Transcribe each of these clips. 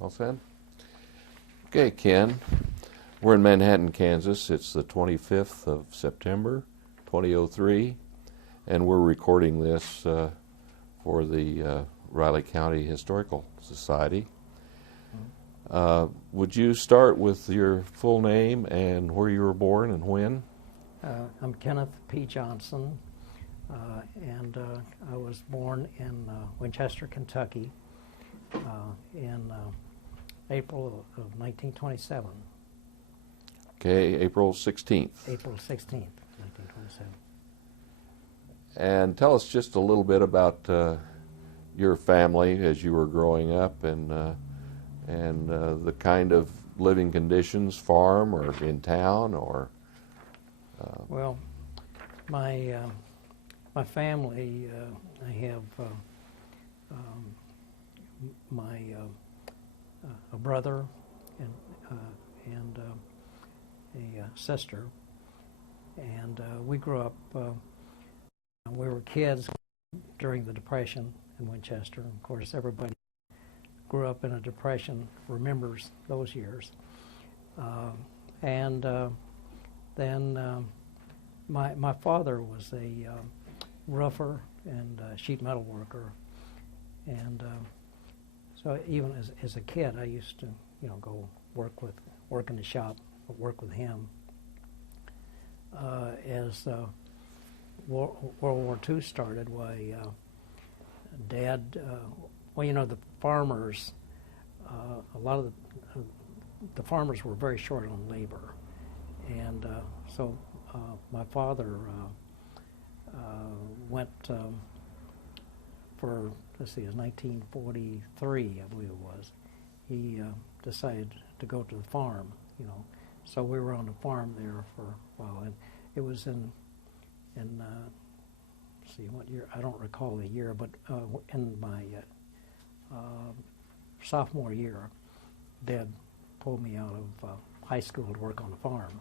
All set? Okay, Ken. We're in Manhattan, Kansas. It's the 25th of September, 2003, and we're recording this for the Riley County Historical Society. Would you start with your full name and where you were born and when? I'm Kenneth P. Johnson, and I was born in Winchester, Kentucky in April of 1927. Okay, April 16th. April 16th, 1927. And tell us just a little bit about your family as you were growing up and the kind of living conditions, farm or in town or... Well, my family, I have a brother and a sister, and we grew up, we were kids during the Depression in Winchester. Of course, everybody grew up in a Depression remembers those years. Then my father was a rougher and sheet metal worker, and so even as a kid, I used to go work in the shop, work with him. As World War II started, why Dad, the farmers, a lot of the farmers were very short on labor. And so my father went for, let's see, it was 1943, I believe it was. He decided to go to the farm, So we were on the farm there for a while. And it was in let's see, what year, I don't recall the year, but in my sophomore year, Dad pulled me out of high school to work on the farm.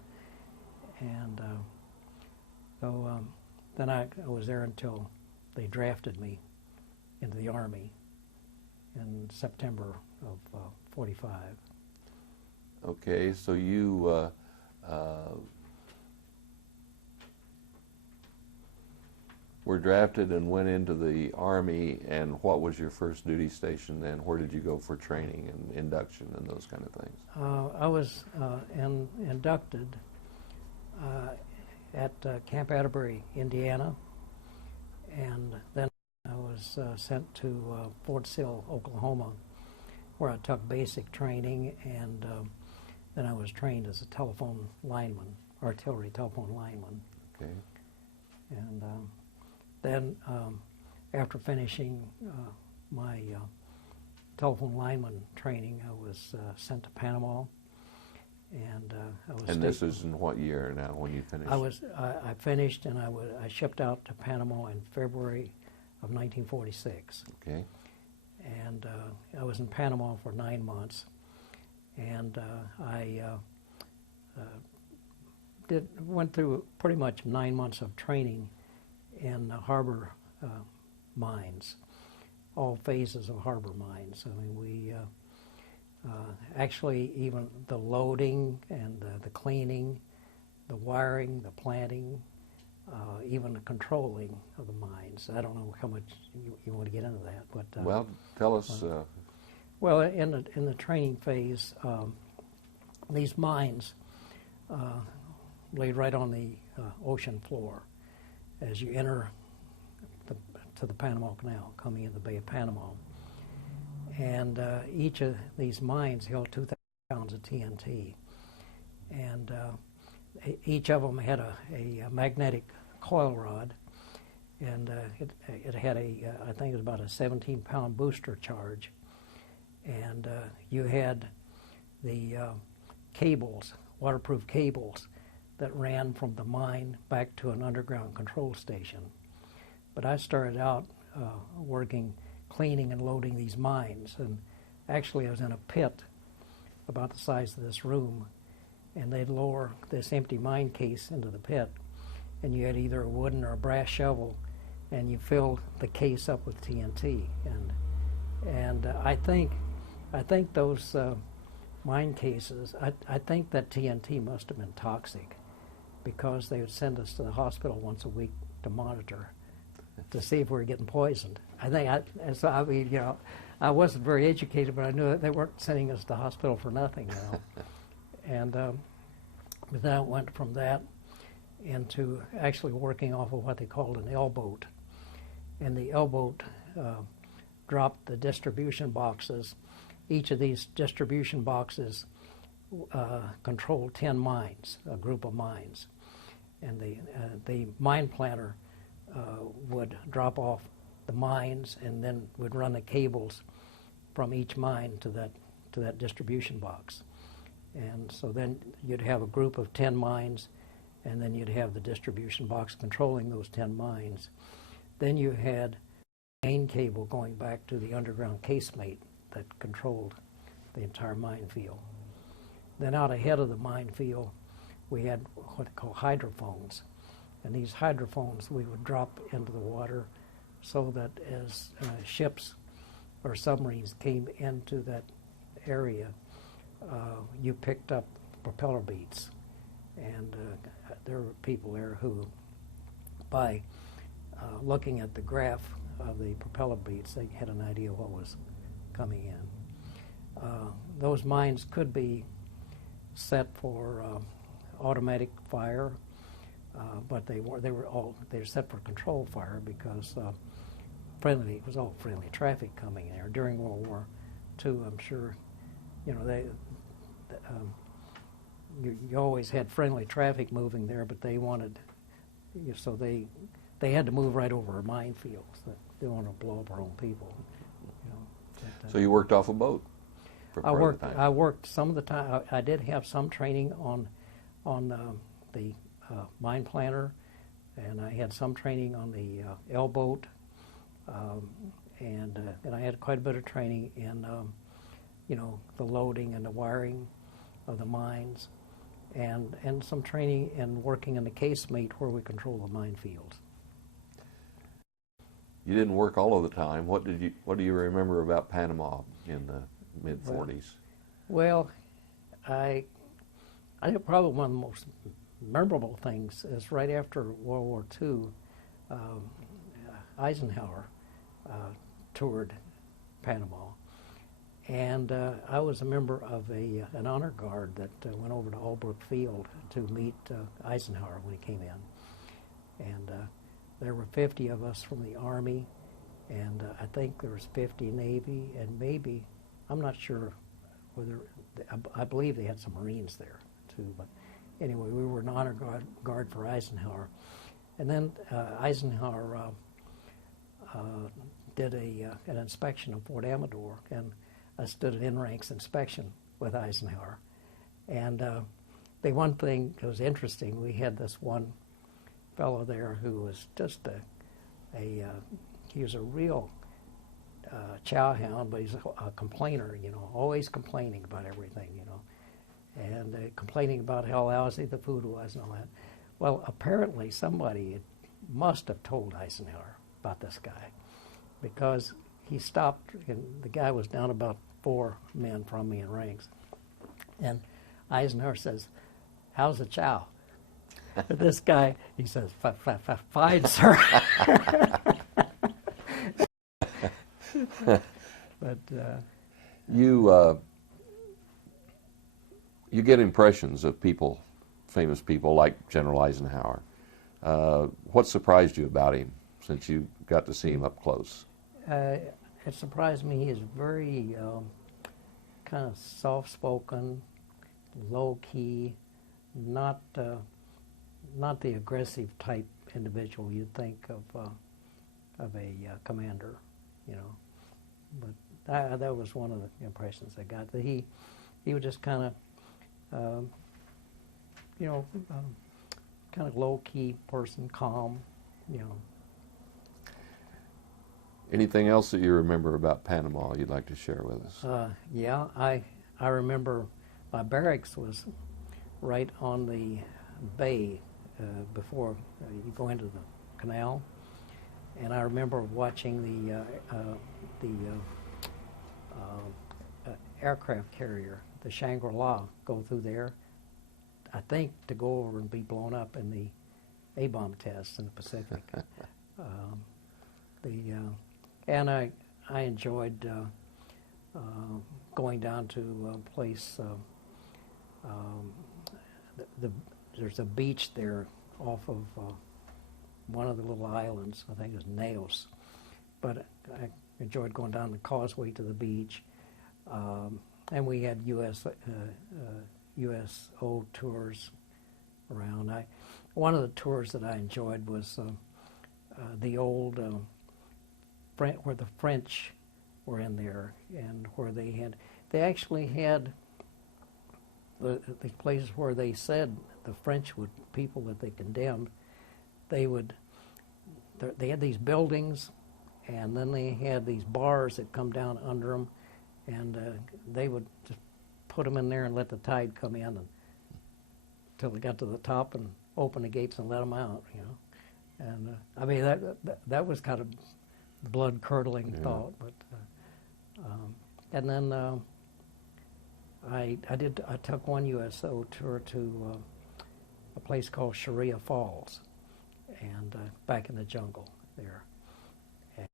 And so then I was there until they drafted me into the Army in September of '45. Okay, so you were drafted and went into the Army, and what was your first duty station then? Where did you go for training and induction and those kind of things? I was inducted at Camp Atterbury, Indiana, and then I was sent to Fort Sill, Oklahoma, where I took basic training, and then I was trained as a telephone lineman, artillery telephone lineman. Okay. And then after finishing my telephone lineman training, I was sent to Panama. And I was. And this is in what year now when you finished? I finished, and I shipped out to Panama in February of 1946. Okay. And I was in Panama for 9 months, and I went through pretty much 9 months of training in harbor mines, all phases of harbor mines. I mean, we. Actually, even the loading and the cleaning, the wiring, the planting, even the controlling of the mines. I don't know how much you want to get into that, but well, tell us. Well, in the training phase, these mines laid right on the ocean floor as you enter to the Panama Canal, coming in the Bay of Panama. And each of these mines held 2,000 pounds of TNT. And each of them had a magnetic coil rod, and it had I think it was about a 17-pound booster charge. And you had the cables, waterproof cables, that ran from the mine back to an underground control station. But I started out working cleaning and loading these mines, and actually I was in a pit about the size of this room, and they'd lower this empty mine case into the pit, and you had either a wooden or a brass shovel, and you filled the case up with TNT. And I think I think those mine cases, I think that TNT must have been toxic, because they would send us to the hospital once a week to monitor to see if we were getting poisoned. I mean, you know, I wasn't very educated, but I knew that they weren't sending us to the hospital for nothing, you know. And but then I went from that into actually working off of what they called an L-boat. And the L-boat dropped the distribution boxes. Each of these distribution boxes controlled 10 mines, a group of mines. And the mine planner would drop off the mines and then would run the cables from each mine to that distribution box. And so then you'd have a group of 10 mines, and then you'd have the distribution box controlling those 10 mines. Then you had a main cable going back to the underground casemate that controlled the entire minefield. Then out ahead of the minefield, we had what they call hydrophones. And these hydrophones we would drop into the water so that as ships or submarines came into that area, you picked up propeller beats. And there were people there who, by looking at the graph of the propeller beats, they had an idea what was coming in. Those mines could be set for automatic fire, but they were set for controlled fire because it was all friendly traffic coming in there. During World War II, I'm sure, you know, you always had friendly traffic moving there, but they wanted, so they had to move right over a minefield. So they wanted to blow up our own people. You know, so you worked off a boat for part of the time? I worked some of the time. I did have some training on the mine planner, and I had some training on the L-boat, and I had quite a bit of training in you know, the loading and the wiring of the mines, and some training in working in the casemate where we control the minefields. You didn't work all of the time. What do you remember about Panama in the mid-40s? Well, I think probably one of the most memorable things is right after World War II, Eisenhower toured Panama. And I was a member of an honor guard that went over to Albrook Field to meet Eisenhower when he came in. And there were 50 of us from the Army, and I think there was 50 Navy, and maybe, I'm not sure whether, I believe they had some Marines there too, but anyway, we were an honor guard for Eisenhower. And then Eisenhower did an inspection of Fort Amador, and I stood an in-ranks inspection with Eisenhower. And the one thing that was interesting, we had this one fellow there who was just he was a real chow hound, but he's a complainer, you know, always complaining about everything, you know, and complaining about how lousy the food was and all that. Well, apparently somebody must have told Eisenhower about this guy, because he stopped, and the guy was down about 4 men from me in ranks. And Eisenhower says, "How's the chow?" This guy, he says, "Fine, sir." But you get impressions of people, famous people like General Eisenhower. What surprised you about him since you got to see him up close? It surprised me. He is very kind of soft-spoken, low-key, not the aggressive type individual you'd think of a commander, you know. But that was one of the impressions I got. That he was just kind of, you know, kind of low-key person, calm, you know. Anything else that you remember about Panama you'd like to share with us? Yeah, I remember my barracks was right on the bay before you go into the canal, and I remember watching the aircraft carrier, the Shangri-La, go through there, I think to go over and be blown up in the A-bomb tests in the Pacific. And I enjoyed going down to a place, there's a beach there off of one of the little islands, I think it's Naos, but I enjoyed going down the causeway to the beach, and we had USO tours around. One of the tours that I enjoyed was the old where the French were in there, and where they actually had the places where they said the French people that they condemned, they had these buildings, and then they had these bars that come down under them, and they would just put them in there and let the tide come in until they got to the top and open the gates and let them out, you know. And I mean that was kind of blood-curdling thought, but and then I took one USO tour to a place called Sharia Falls, and back in the jungle there, and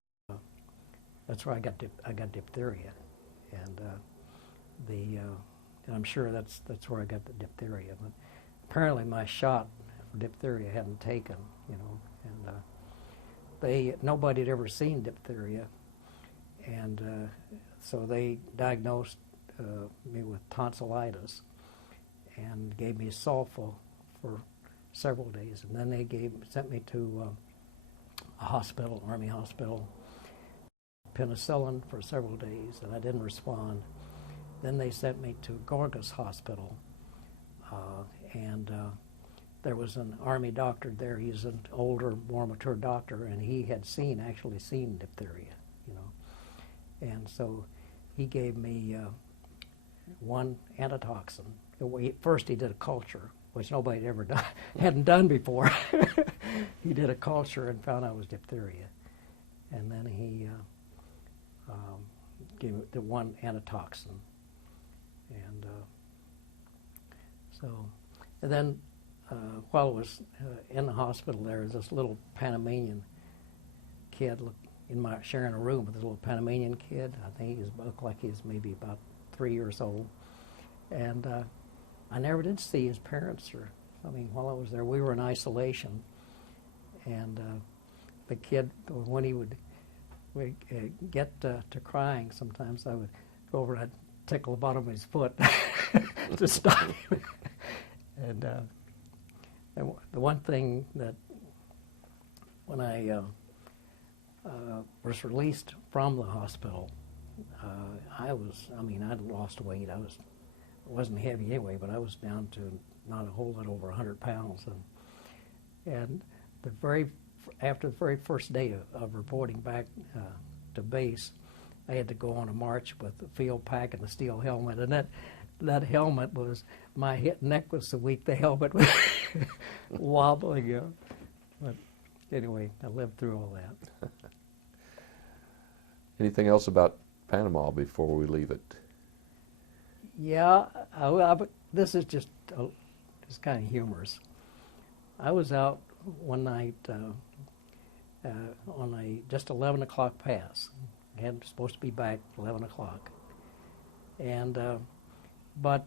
that's where I got diphtheria, and and I'm sure that's where I got the diphtheria. But apparently my shot for diphtheria hadn't taken, you know, and nobody had ever seen diphtheria, and so they diagnosed me with tonsillitis and gave me sulfa for several days, and then they sent me to a hospital, Army hospital, penicillin for several days, and I didn't respond. Then they sent me to Gorgas Hospital, and there was an Army doctor there. He's an older, more mature doctor, and he had actually seen diphtheria, you know. And so he gave me one antitoxin. First he did a culture, which nobody had ever hadn't done before. He did a culture and found out it was diphtheria. And then he gave me the one antitoxin. And and then while I was in the hospital, there was this little Panamanian kid sharing a room with this little Panamanian kid. I think he looked like he was maybe about 3 years old. And I never did see his parents, while I was there, we were in isolation. And the kid, when he would get to crying, sometimes I would go over and I'd tickle the bottom of his foot to stop him. And the one thing that when I was released from the hospital, I'd lost weight. I wasn't heavy anyway, but I was down to not a whole lot over 100 pounds. And after the very first day of reporting back to base, I had to go on a march with the field pack and the steel helmet, and that helmet was, my neck was so weak, the helmet was wobbling. But anyway, I lived through all that. Anything else about Panama before we leave it? Yeah, this is just kind of humorous. I was out one night on a just 11 o'clock pass. I was supposed to be back 11 o'clock. And but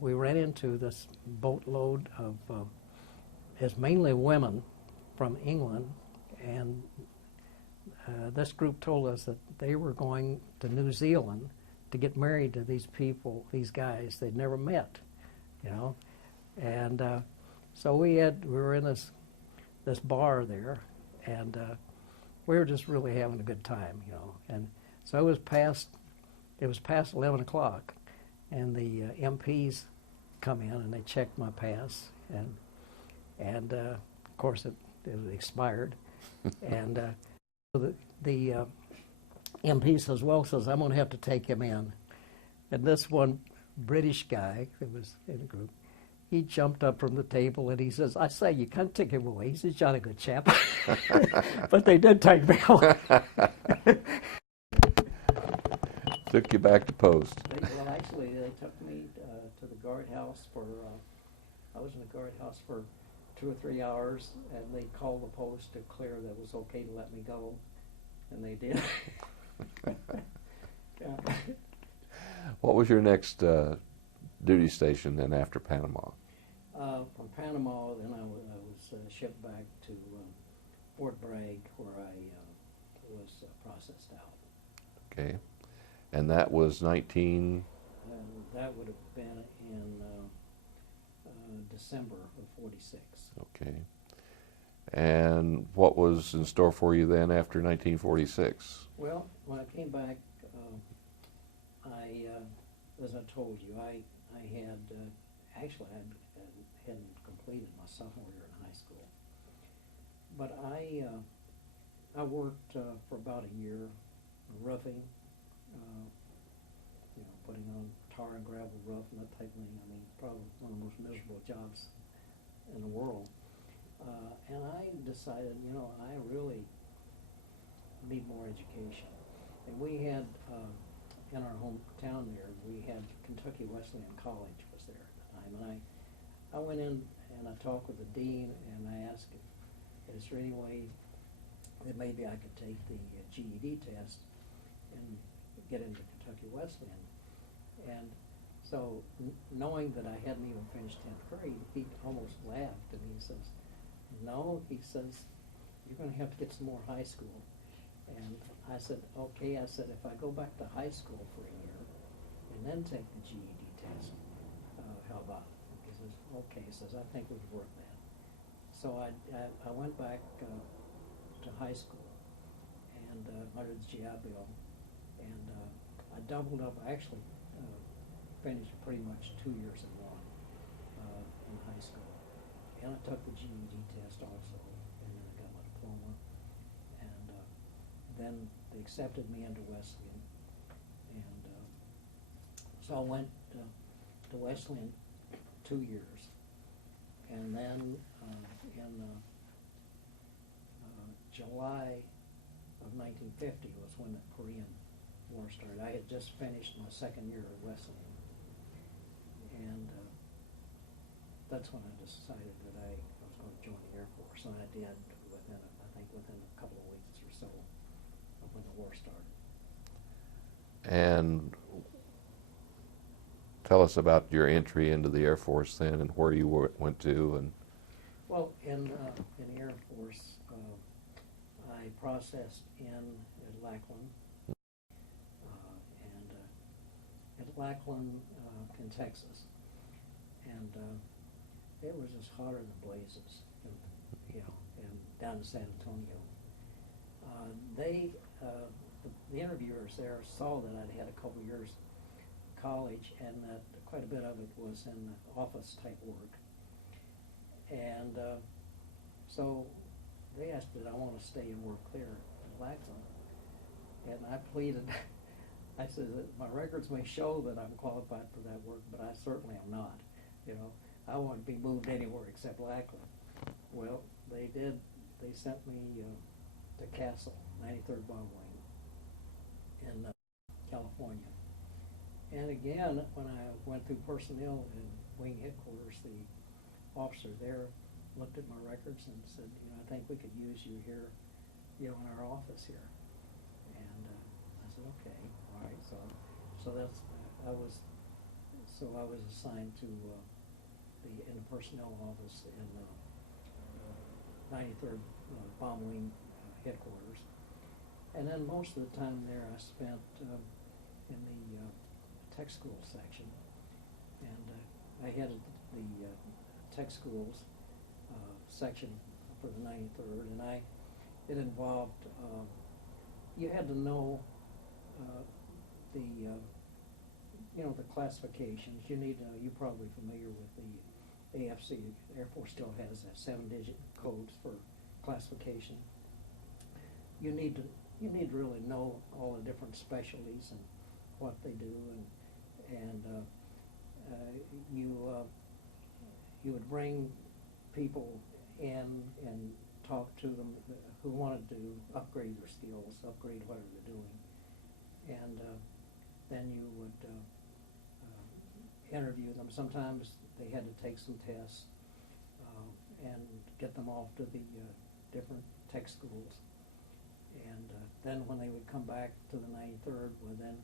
we ran into this boatload of it's mainly women from England, and this group told us that they were going to New Zealand to get married to these people, these guys they'd never met, you know. And so we were in this bar there, and we were just really having a good time, you know. And so it was past 11 o'clock, and the MPs come in and they checked my pass, and of course it expired, and so the MP says, I'm going to have to take him in. And this one British guy that was in the group, he jumped up from the table and he says, I say, you can't take him away. He's a jolly good chap. But they did take me away. Took you back to post. Well, actually, they took me to the guardhouse for, I was in the guardhouse for 2 or 3 hours, and they called the post to clear that it was okay to let me go, and they did. Yeah. What was your next duty station then after Panama? From Panama, then I was shipped back to Fort Bragg, where I was processed out. Okay. And that was 19... That would have been in December of 46. Okay. And what was in store for you then after 1946? Well, when I came back, as I told you, I had actually hadn't completed my sophomore year in high school, but I worked for about a year roofing, putting on tar and gravel roof and that type of thing. I mean, probably one of the most miserable jobs in the world. And I decided, I really need more education. And we had, in our hometown there, we had Kentucky Wesleyan College was there at the time. And I went in and I talked with the dean and I asked if is there any way that maybe I could take the GED test and get into Kentucky Wesleyan. And so, knowing that I hadn't even finished 10th grade, he almost laughed and he says, no, he says, you're going to have to get some more high school. And I said, okay. I said, if I go back to high school for a year and then take the GED test, how about it? He says, okay. He says, I think we could work that. So I went back to high school and under the GI Bill, and I doubled up. I actually finished pretty much 2 years in one in high school. And I took the GED test also, and then I got my diploma. And then they accepted me into Wesleyan. And so I went to Wesleyan 2 years. And then in July of 1950 was when the Korean War started. I had just finished my second year at Wesleyan. And that's when I decided that I was going to join the Air Force, and I did within a couple of weeks or so of when the war started. And tell us about your entry into the Air Force then, and where you went to. And well, in the Air Force, I processed at Lackland, and at Lackland in Texas, and it was just hotter than blazes, and down in San Antonio. The interviewers there saw that I'd had a couple years college, and that quite a bit of it was in office type work. And so they asked, did I want to stay and work there at Lackland? And I pleaded, I said that my records may show that I'm qualified for that work, but I certainly am not. I want to be moved anywhere except Lackland. Well, they did. They sent me to Castle, 93rd Bomb Wing in California. And again, when I went through personnel in wing headquarters, the officer there looked at my records and said, I think we could use you here, in our office here. And I said, okay, all right. So that's I was assigned to in the personnel office in 93rd Bomb Wing headquarters. And then most of the time there I spent in the tech school section. And I headed the tech schools section for the 93rd, and it involved, you had to know the classifications. You're probably familiar with the AFC. The Air Force still has that 7-digit codes for classification. You need to really know all the different specialties and what they do, and you would bring people in and talk to them who wanted to upgrade their skills, upgrade whatever they're doing. And then you would interview them. Sometimes they had to take some tests and get them off to the different tech schools. And then when they would come back to the 93rd, well, then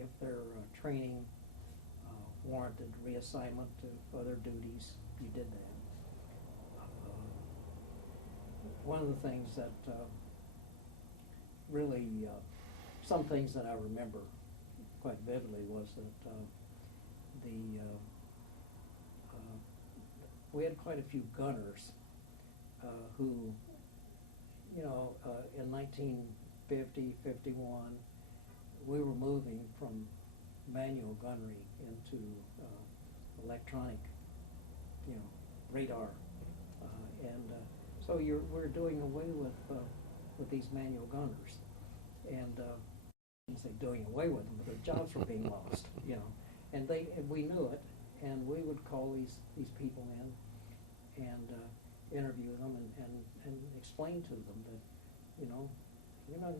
if their training warranted reassignment to other duties, you did that. One of the things that really, some things that I remember quite vividly was that we had quite a few gunners who, in 1950, 51, we were moving from manual gunnery into electronic, radar, and so we're doing away with these manual gunners, and I didn't say doing away with them, but their jobs were being lost, and we knew it, and we would call these people in and interview them and explain to them that, we're not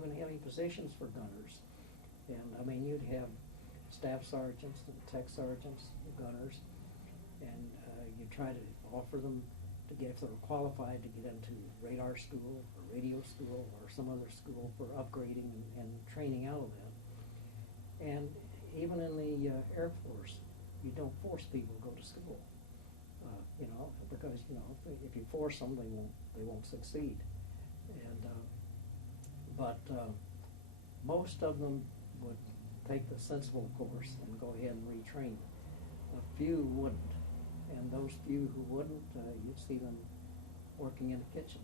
going to have any positions for gunners. And I mean, you'd have staff sergeants and tech sergeants, gunners, and you try to offer them to get, if they were qualified, to get into radar school or radio school or some other school for upgrading and training out of that. And even in the Air Force, you don't force people to go to school, because if you force them, they won't succeed. And but most of them would take the sensible course and go ahead and retrain. A few wouldn't, and those few who wouldn't, you'd see them working in the kitchen.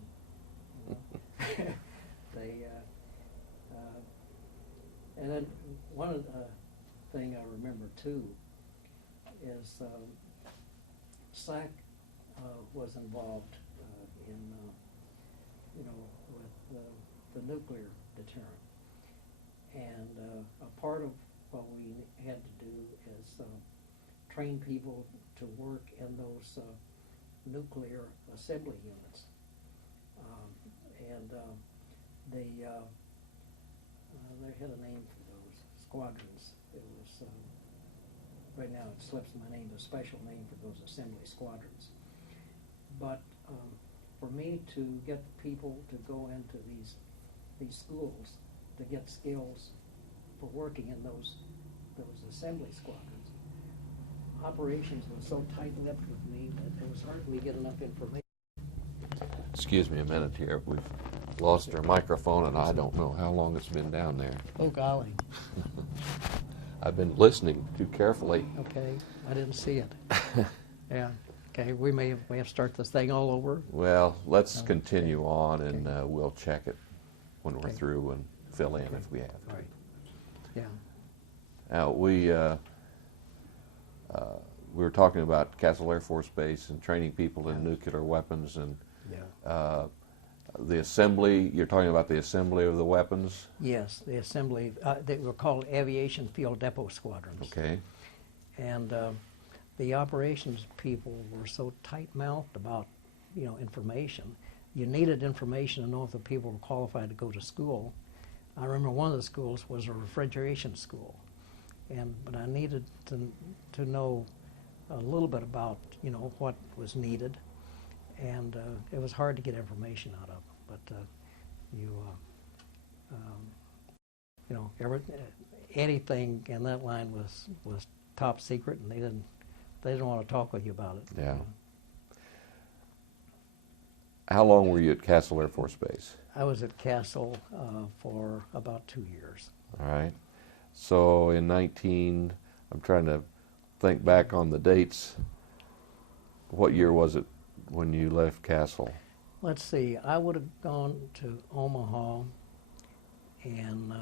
And then one of the thing I remember too is SAC was involved with the nuclear deterrent. And a part of what we had to do is train people to work in those nuclear assembly units. They had a name for those squadrons. It was, right now it slips my name, a special name for those assembly squadrons. But for me to get the people to go into these schools to get skills for working in those assembly squadrons, operations was so tight-lipped with me that it was hard for me to get enough information. Excuse me a minute here. We've lost our microphone, and I don't know how long it's been down there. Oh, golly. I've been listening too carefully. Okay, I didn't see it. Yeah. Okay, we may have to start this thing all over. Well, let's continue on, and we'll check it when we're Okay. through and fill in if we have to. All right. Yeah. Now, we were talking about Castle Air Force Base and training people in nuclear weapons, and Yeah. the assembly, you're talking about the assembly of the weapons? Yes, the assembly, they were called aviation field depot squadrons. Okay. And the operations people were so tight-mouthed about, information. You needed information to know if the people were qualified to go to school. I remember one of the schools was a refrigeration school, but I needed to know a little bit about, what was needed, and it was hard to get information out of. But anything in that line was top secret, and they didn't want to talk with you about it. Yeah. How long were you at Castle Air Force Base? I was at Castle for about 2 years. All right. So in I'm trying to think back on the dates. What year was it when you left Castle? Let's see, I would have gone to Omaha, and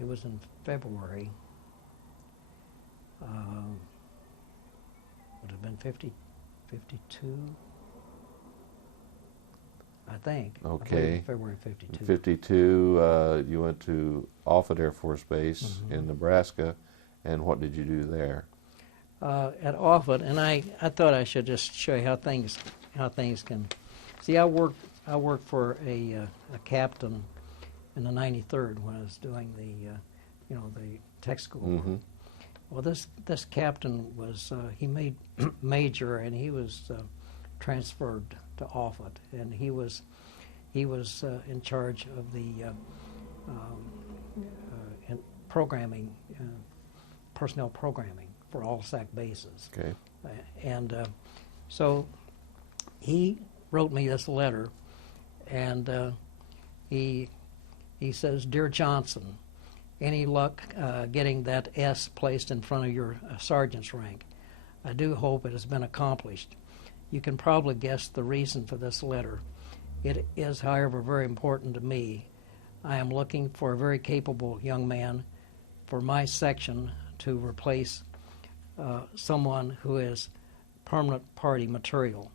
it was in February. Would have been 52, I think. Okay. February 52. 52, you went to Offutt Air Force Base in Nebraska, and what did you do there? At Offutt, and I thought I should just show you how things can. See, I worked for a captain in the 93rd when I was doing the tech school. Mm-hmm. Well, this captain was he made major, and he was transferred to Offutt, and he was in charge of the programming, personnel programming for all SAC bases. Okay. And so he wrote me this letter, and he says, "Dear Johnson, any luck getting that S placed in front of your sergeant's rank? I do hope it has been accomplished. You can probably guess the reason for this letter. It is, however, very important to me. I am looking for a very capable young man for my section to replace someone who is permanent party material.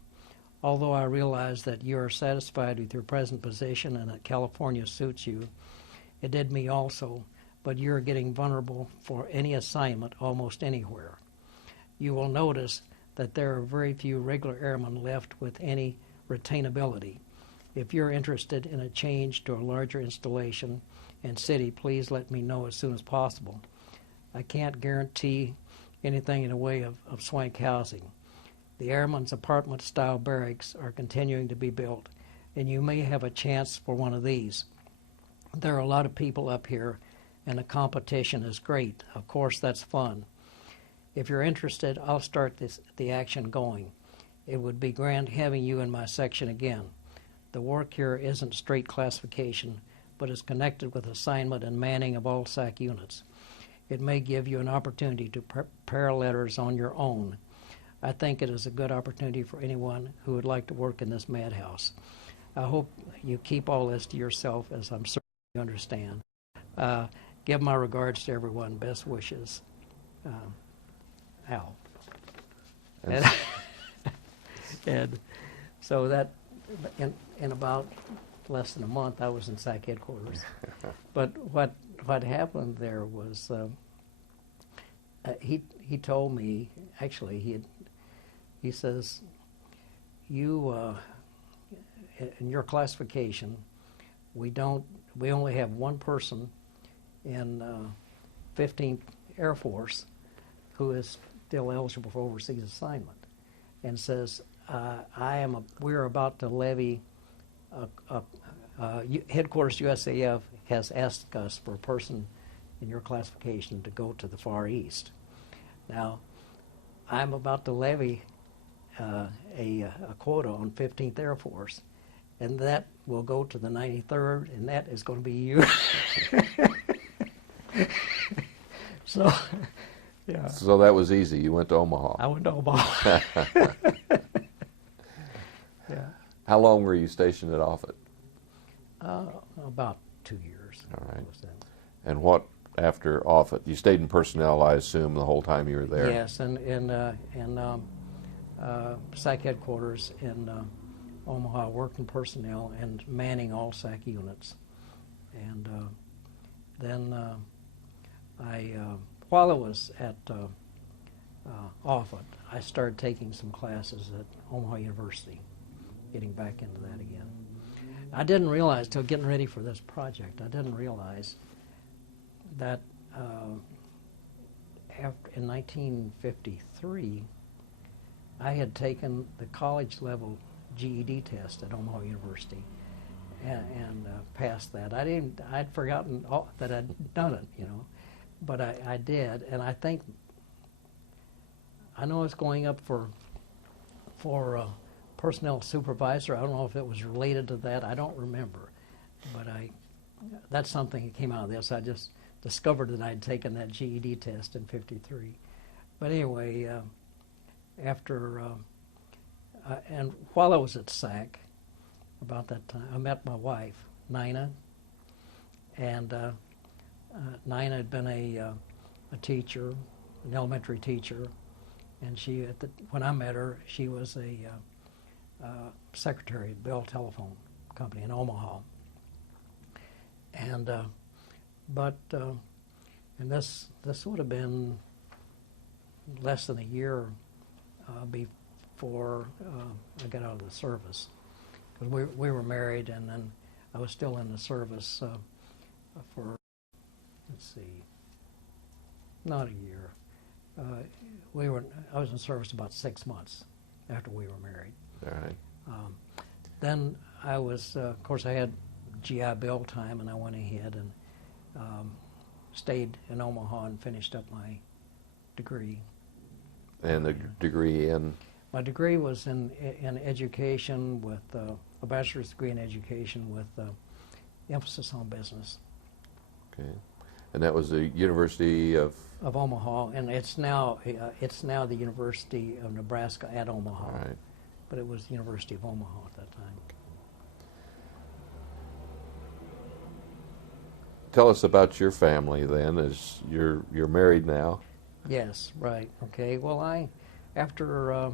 Although I realize that you are satisfied with your present position and that California suits you, it did me also, but you're getting vulnerable for any assignment almost anywhere. You will notice that there are very few regular airmen left with any retainability. If you're interested in a change to a larger installation and city, please let me know as soon as possible. I can't guarantee anything in the way of swank housing. The airmen's apartment-style barracks are continuing to be built, and you may have a chance for one of these. There are a lot of people up here, and the competition is great. Of course, that's fun. If you're interested, I'll start the action going. It would be grand having you in my section again. The work here isn't straight classification, but is connected with assignment and manning of all SAC units. It may give you an opportunity to prepare letters on your own. I think it is a good opportunity for anyone who would like to work in this madhouse. I hope you keep all this to yourself, as I'm certain you understand. Give my regards to everyone. Best wishes, Al." And so that, in about less than a month, I was in SAC headquarters. But what happened there was he told me, actually he says, "You in your classification, we only have one person in 15th Air Force who is still eligible for overseas assignment," and says, "We're about to levy. Headquarters USAF has asked us for a person in your classification to go to the Far East. Now, I'm about to levy a quota on 15th Air Force, and that will go to the 93rd, and that is going to be you." So, yeah. So that was easy. You went to Omaha. I went to Omaha. Yeah. How long were you stationed at Offutt? About 2 years. All right. Was that. And what after Offutt? You stayed in personnel, I assume, the whole time you were there. Yes, and SAC headquarters in Omaha, worked in personnel and manning all SAC units. And then while I was at Offutt, I started taking some classes at Omaha University, getting back into that again. I didn't realize, till getting ready for this project, I didn't realize that in 1953, I had taken the college-level GED test at Omaha University and passed that. I'd forgotten that I'd done it, but I did, and I know it's going up for personnel supervisor. I don't know if it was related to that. I don't remember, but that's something that came out of this. I just discovered that I'd taken that GED test in '53. But anyway, after and while I was at SAC, about that time, I met my wife, Nina, and Nina had been a teacher, an elementary teacher, and she when I met her, she was a secretary at Bell Telephone Company in Omaha. And and this would have been less than a year before I got out of the service, because we were married, and then I was still in the service for, let's see, not a year. I was in service about 6 months after we were married. All right. Then I was, of course, I had GI Bill time, and I went ahead and stayed in Omaha and finished up my degree. And the degree in? My degree was in education with a bachelor's degree in education with emphasis on business. Okay. And that was the University of Omaha, and it's now the University of Nebraska at Omaha. All right. But it was the University of Omaha at that time. Tell us about your family then, as you're married now. Yes, right. Okay. Well, after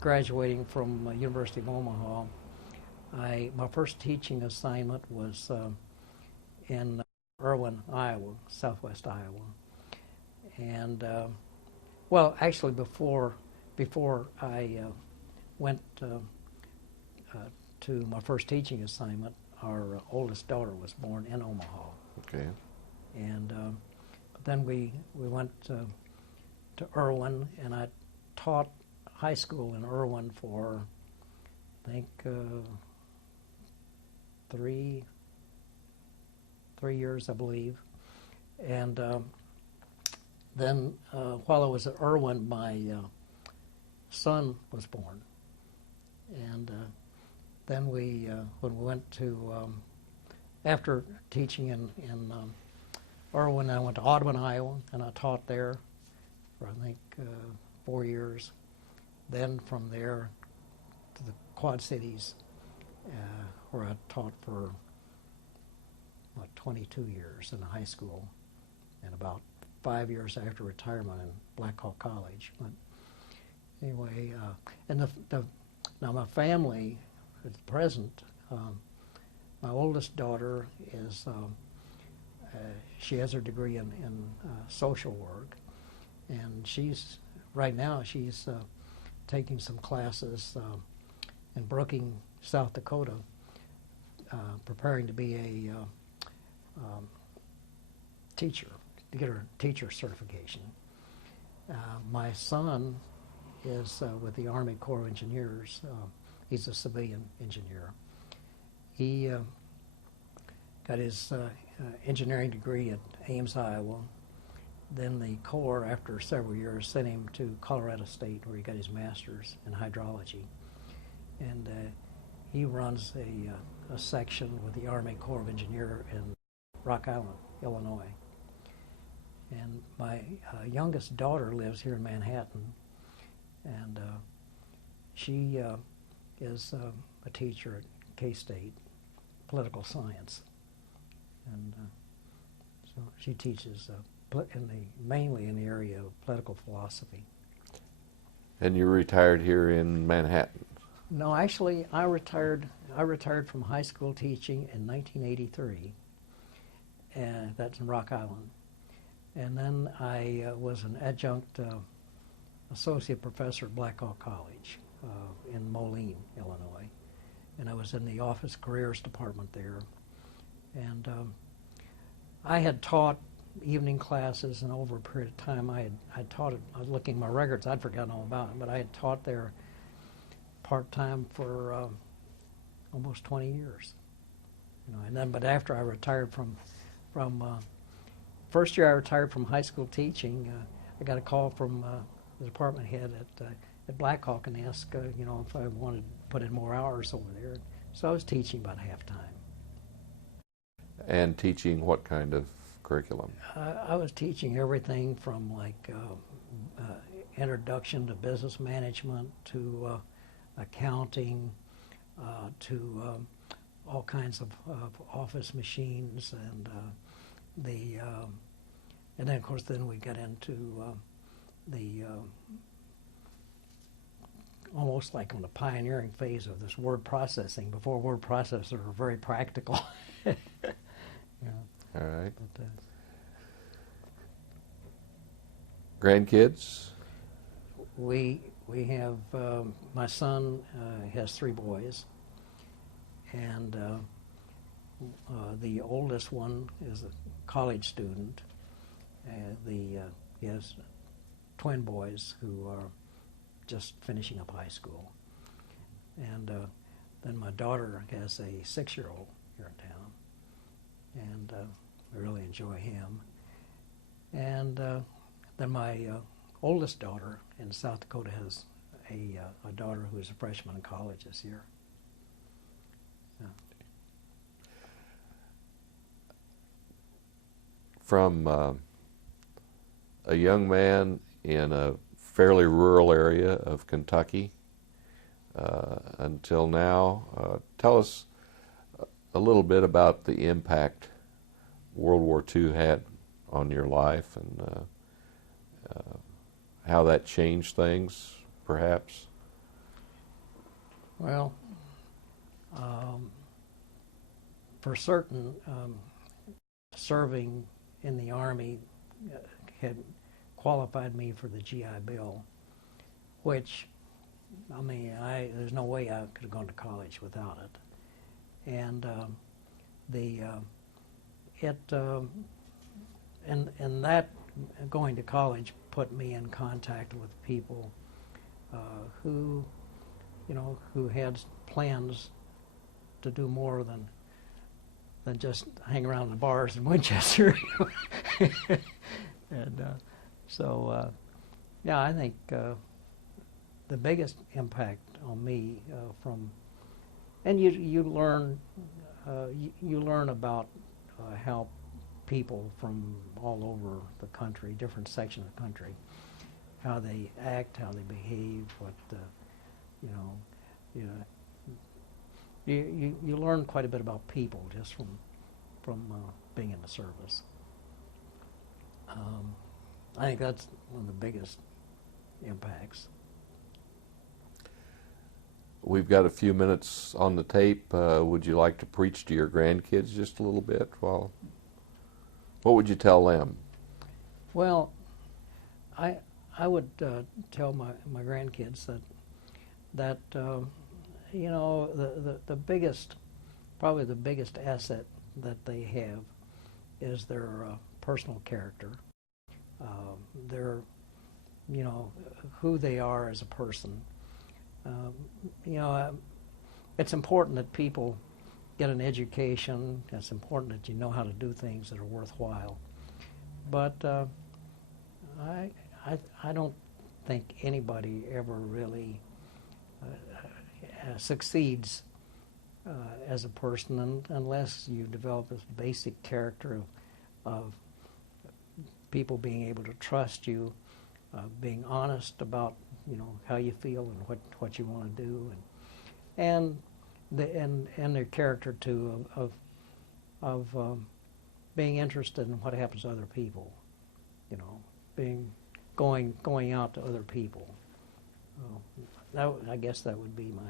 graduating from University of Omaha, my first teaching assignment was in Irwin, Iowa, southwest Iowa. And well, actually, before I went to my first teaching assignment, our oldest daughter was born in Omaha. Okay. And then we went to Irwin, and I taught high school in Irwin for, I think, 3 years, I believe. And then while I was at Irwin, my son was born. And then when we went to, after teaching in Irwin, I went to Audubon, Iowa, and I taught there for, I think, 4 years. Then from there to the Quad Cities, where I taught for 22 years in high school, and about 5 years after retirement in Black Hawk College. But anyway, and now my family at the present, my oldest daughter is, she has her degree in social work, and right now she's taking some classes in Brookings, South Dakota, preparing to be a teacher, to get her teacher certification. My son is with the Army Corps of Engineers. He's a civilian engineer. He got his engineering degree at Ames, Iowa. Then the Corps, after several years, sent him to Colorado State, where he got his master's in hydrology. And he runs a section with the Army Corps of Engineers in Rock Island, Illinois. And my youngest daughter lives here in Manhattan, and she is a teacher at K-State, political science. And so she teaches mainly in the area of political philosophy. And you retired here in Manhattan? No, actually, I retired from high school teaching in 1983, and that's in Rock Island. And then I was an adjunct associate professor at Black Hawk College in Moline, Illinois. And I was in the office careers department there. And I had taught evening classes, and over a period of time I taught it. I was looking at my records, I'd forgotten all about it, but I had taught there part-time for almost 20 years. And then, but after I retired from first year I retired from high school teaching, I got a call from the department head at Black Hawk and asked, if I wanted to put in more hours over there. So I was teaching about half-time. And teaching what kind of curriculum? I was teaching everything from introduction to business management to accounting to all kinds of office machines, and and then of course we got into the almost like on the pioneering phase of this word processing. Before word processors were very practical. All right. But, grandkids? We have, my son has 3 boys, and The oldest one is a college student. He has twin boys who are just finishing up high school. And then my daughter has a 6-year-old here in town, and I really enjoy him. And then my oldest daughter in South Dakota has a daughter who is a freshman in college this year. Yeah. From a young man in a fairly rural area of Kentucky until now, tell us a little bit about the impact World War II had on your life and how that changed things, perhaps. Well, for certain, serving in the Army had qualified me for the GI Bill, which, I mean, there's no way I could have gone to college without it. And and that going to college put me in contact with people who, you know, who had plans to do more than just hang around the bars in Winchester. And so, yeah, I think the biggest impact on me and you learn about how people from all over the country, different sections of the country, how they act, how they behave, what you learn quite a bit about people just from being in the service. I think that's one of the biggest impacts. We've got a few minutes on the tape. Would you like to preach to your grandkids just a little bit? Well, what would you tell them? Well, I would tell my grandkids that you know, the biggest, probably the biggest asset that they have is their personal character. Their, you know, who they are as a person. You know, it's important that people get an education. It's important that you know how to do things that are worthwhile. But I don't think anybody ever really succeeds as a person unless you develop this basic character of people being able to trust you, being honest about, you know, how you feel and what you want to do, and their character too of being interested in what happens to other people, you know, going out to other people. I guess that would be my.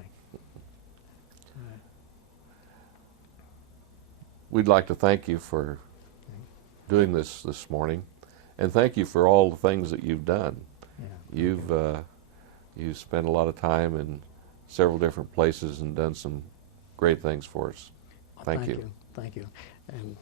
We'd like to thank you for doing this morning, and thank you for all the things that you've done. Yeah, you've spent a lot of time in several different places and done some great things for us. Well, thank you. Thank you. And